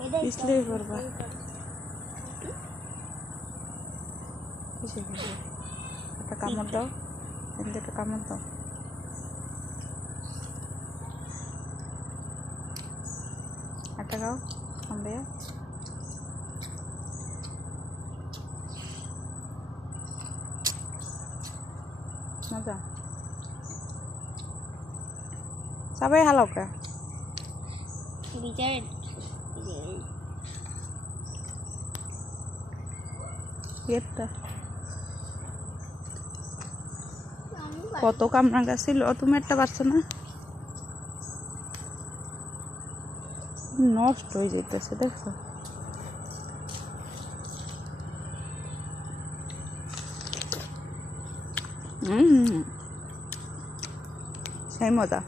পিছলেই পড়বা। কিসে কিসে একটা কামড় দাও, কিন্তু একটা কামড় দাও। একটা খাও কামড়িয়া। মজা। সবাই হালাও কে কত কামড়া গেছিল, তুমি একটা পারছো না? নষ্ট হয়ে যেতেছে দেখছো। সেই মজা।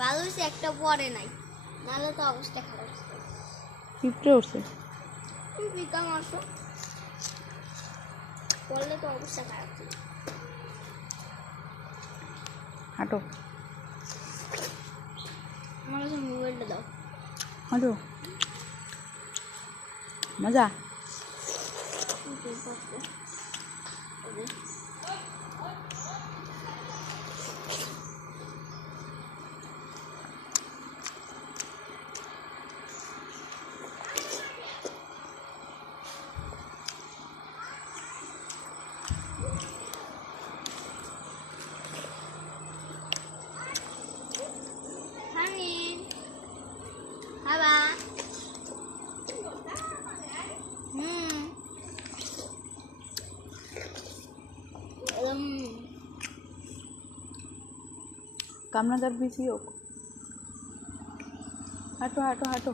ভালো একটা পরে নাই, নাহলে তো অবস্থা খারাপ। পিঁপড়ে উঠছে, ভিক্ষা মারছো পড়লে তো অবস্থা খারাপ ছিল। হাঁটো আমার কাছে মোবাইলটা দাও। হাঁটো। মজা। কামনাদার বেশি হোক। হাঁটো হাঁটো হাঁটো।